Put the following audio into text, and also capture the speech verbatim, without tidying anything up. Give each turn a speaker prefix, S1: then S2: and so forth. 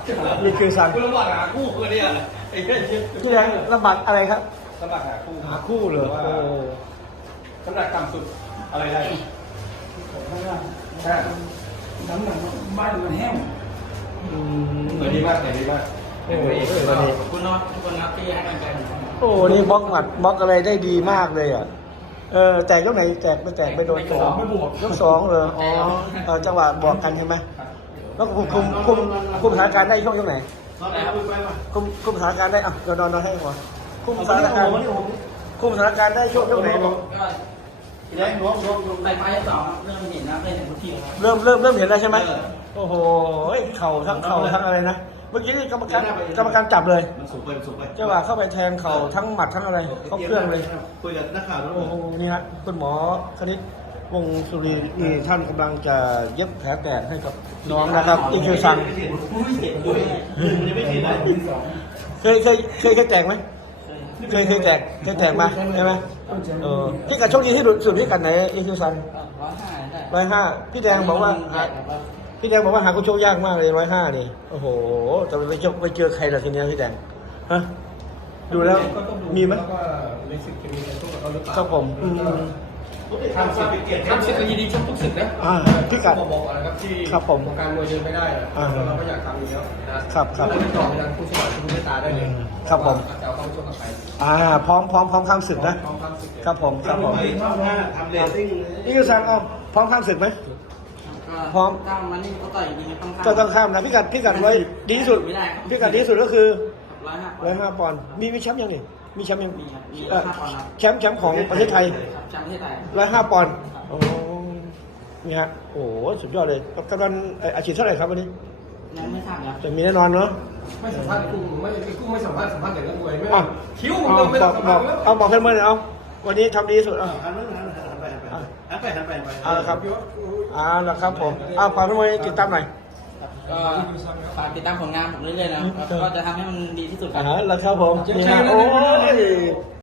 S1: นี่คือสั่ง
S2: คุณลำบากหาคู่กันเนี่ยไอ้เหี้ย
S1: ที่ยังลำบากอะไรครับ
S2: ลำบากหาคู่
S1: หาคู่เหรอ
S2: ว่า
S1: โอ้
S2: น้ำหนักต่ำสุดอะไรได้
S3: น้ำหนักบ้านมันแห้ง
S1: อืม
S2: เหนื่อยดีมากเหนื่อยดีมาก
S1: โอ้โหวันนี้
S3: ขอบคุณเนาะทุกคนนะที่ให้กำลังใจผม
S1: โอ้โหนี่บล็อกหมัดบล็อกอะไรได้ดีมากเลยอ่ะเออแตกยกไหนแตกไปแตกไปโดนตัวยกสองเลยอ๋อเออจังหวะบวกกันใช่ไหมแล้วคุมคุมคุมคุมสถานการณ์ได้ช่วงยกไหน
S3: ตอนไหนครับไปมา
S1: คุมคุมสถานการณ์ได้อ่ะเดี๋ยวนอนนอนให้หัวคุมสถานการณ์คุมสถานการณ์ได้ช่วงยกไหน
S3: ก็ทีแรกรวมรวมรวมไปไปสองเริ่มเห็นนะเริ่มเห็นทุกทีครับ
S1: เริ่มเริ่มเริ่มเห็นแล้วใช่ไหมโอ้โหเข่าทั้งเข่าทั้งอะไรนะเมื่อกี้นี่กรรมการกรรมการจับเลย
S2: มันสูงไปมันสูงไป
S1: จังหวะเข้าไปแทงเข่าทั้งหมัดทั้งอะไรเข้าเครื่องเลย
S2: คุยกับนักข่าวด้วย
S1: โอ้โหนี่ฮะคุณหมอคณิตวงศ์สุรีนี่ท่านกำลังจะเย็บแผลแตกให้กับน้องนะครับอีคิวซัง
S3: ไม่เห็นด้วย
S2: ยังไม่เห็นเลย
S1: เคยเคยเคยเคยแตกไหมเคยเคยแตกเคยแตกมาใช่ไหมเออพี่กัดโชคดีที่สุดพี่กัดไหนอีคิวซัง
S3: ร้อยห้าได้
S1: ร้อยห้าพี่แดงบอกว่าหาพี่แดงบอกว่าหาคุณโชคยากมากเลยร้อยห้านี่โอ้โหจะไปเจอไปเจอใครล่ะทีเนี้ยพี่แดงฮะดูแล้วมีไหม
S2: แล้วก็ในศึกจะมีใครสู้กับเขาหรือเปล่า
S1: ครับผมอืม
S2: ทำศึกเป็นเกียรติทำศึกก็ยินดีชมทุกศึกนะ
S1: อ่าพี่กัด
S2: บอกบอกอะไรครับที่
S1: ครับผม
S2: วงการมวยเดินไม่ได้
S1: อ่า
S2: เราก็อยากทำอยู่แล้วนะครับ
S1: ครับ
S2: เราติดต่อไปทางผู้สมัครผู้เมตตาได้เลย
S1: ครับผม
S2: จะเอาเข้าชกกับใคร
S1: อ่าพร้อมพร้อมพร้อมข้ามศึกนะ
S2: พร้อมทำศึกเลย
S1: ครับผมครับผม
S2: ช่องห้าทำเรตติ้ง
S1: นี่คือซังเอาพร้อมข้ามศึกไหม พร้อม
S3: ถ้ามันนี่ก็ต่อยดีต้อง
S1: ก็ต้องข้ามนะพี่กัดพี่กัดไว้ดีที่สุดพี่กัดดีที่สุดก็คือ
S3: ร้อยห้า
S1: ร้อยห้าปอนด์มีมีแชมป์ยังไงมีแชมป์ยัง
S3: มีครับมี
S1: เอ่อ
S3: ห้าปอนด์ครับ
S1: แชมป์แชมป์ของประเทศไทย
S3: ครับแชมป์ประเทศไทย
S1: ร้อยห้าปอนด์โอ้นี่ฮะโอ้โหสุดยอดเลยกับกำลังอาชีพเท่าไหร่ครับวันนี้
S3: ยังไม่ทราบครับ
S1: จะมีแน่นอนเนาะ
S2: ไม่สัมภาษณ์กุ้งไม่กุ้งไม่สัมภาษณ์สัมภาษณ์แต่นักมวยไม่
S1: อ่ะ
S2: คิ้ว
S1: เอา
S2: เราไม่
S1: บ
S2: ต้
S1: อ
S2: อก งสัม
S1: บ
S2: ภา
S1: อ
S2: ษ
S1: ก
S2: ณ์แล้ว
S1: เอาบอกเพื่อนเมื่อเอาวันนี้ทำดีที่สุดอ่ะ
S2: หันไปหันไปหันไปหันไปหันไป
S1: เอาละครับเอาละครับผมเอาความร่วมมือติดตามหน่อย
S3: ก็ฝากติดตามผลงานผมเรื่อยๆนะครับก็จะทำให้มันดีที่สุดค
S1: อ่า
S3: รับ
S1: แล้วครับผมนี่ฮะโอ้ย